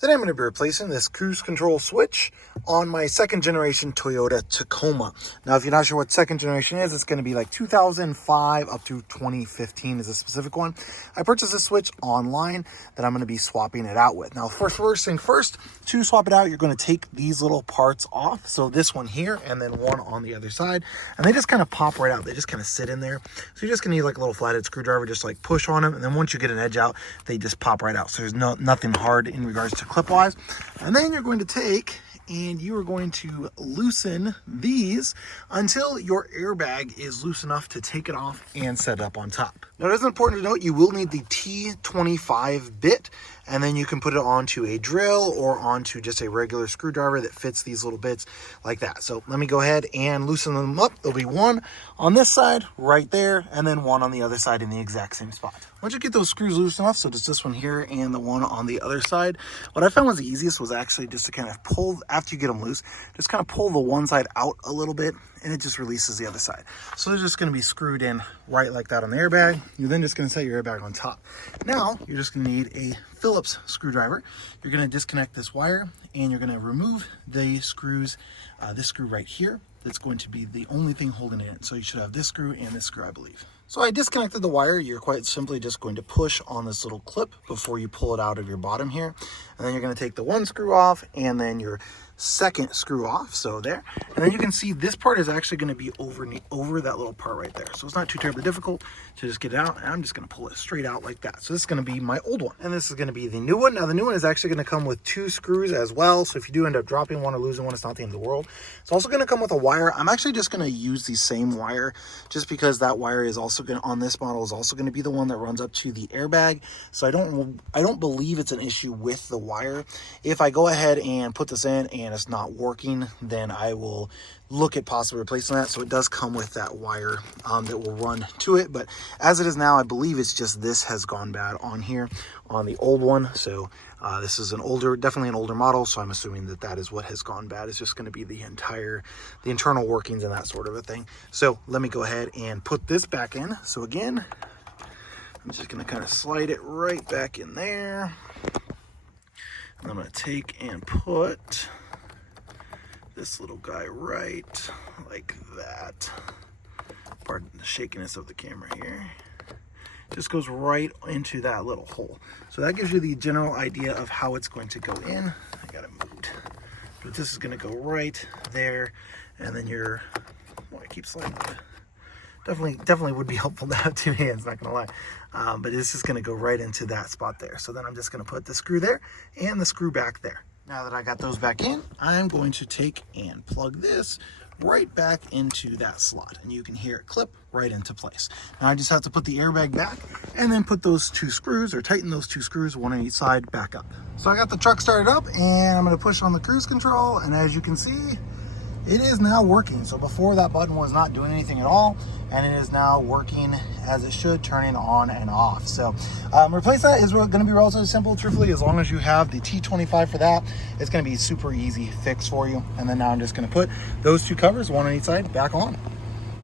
Today I'm going to be replacing this cruise control switch on my second generation Toyota Tacoma. Now, if you're not sure what second generation is, it's going to be like 2005 up to 2015 is a specific one. I purchased this switch online that I'm going to be swapping it out with. Now, first thing first, to swap it out, you're going to take these little parts off. So this one here and then one on the other side, and they just kind of pop right out. They just kind of sit in there. So you're just going to need like a little flathead screwdriver, just like push on them. And then once you get an edge out, they just pop right out. So there's nothing hard in regards to clip wise. And then you're going to take and you are going to loosen these until your airbag is loose enough to take it off and set it up on top. Now, it is important to note you will need the T25 bit, and then you can put it onto a drill or onto just a regular screwdriver that fits these little bits like that. So let me go ahead and loosen them up. There'll be one on this side right there, and then one on the other side in the exact same spot. Once you get those screws loose enough, so just this one here and the one on the other side, what I found was the easiest was actually just to kind of pull, after you get them loose, just kind of pull the one side out a little bit, and it just releases the other side. So they're just going to be screwed in right like that on the airbag. You're then just going to set your airbag on top. Now, you're just going to need a Phillips screwdriver. You're going to disconnect this wire, and you're going to remove the screws, this screw right here. That's going to be the only thing holding it in. So you should have this screw and this screw, I believe. So I disconnected the wire. You're quite simply just going to push on this little clip before you pull it out of your bottom here. And then you're going to take the one screw off and then your second screw off, so there. And then you can see this part is actually going to be over that little part right there. So it's not too terribly difficult to just get it out. And I'm just going to pull it straight out like that. So this is going to be my old one. And this is going to be the new one. Now the new one is actually going to come with 2 screws as well. So if you do end up dropping one or losing one, it's not the end of the world. It's also going to come with a wire. I'm actually just going to use the same wire just because that wire is also going to, on this model, is also going to be the one that runs up to the airbag. So I don't believe it's an issue with the wire. If I go ahead and put this in and it's not working, then I will look at possibly replacing that. So it does come with that wire that will run to it, but as it is now, I believe it's just this has gone bad on here on the old one. So this is definitely an older model, so I'm assuming that that is what has gone bad. It's just going to be the internal workings and that sort of a thing. So let me go ahead and put this back in. So again, I'm just going to kind of slide it right back in there. I'm going to take and put this little guy right like that. Pardon the shakiness of the camera here. Just goes right into that little hole. So that gives you the general idea of how it's going to go in. I got it moved. But this is going to go right there. And then I keep sliding it. Definitely would be helpful to have 2 hands, not gonna lie. But it's just gonna go right into that spot there. So then I'm just gonna put the screw there and the screw back there. Now that I got those back in, I'm going to take and plug this right back into that slot, and you can hear it clip right into place. Now I just have to put the airbag back and then put those 2 screws, or tighten those 2 screws, one on each side, back up. So I got the truck started up and I'm gonna push on the cruise control, and as you can see, it is now working. So before, that button was not doing anything at all, and it is now working as it should, turning on and off. So replace that is going to be relatively simple, truthfully. As long as you have the T25 for that, it's going to be super easy fix for you. And then now I'm just going to put those 2 covers, one on each side, back on.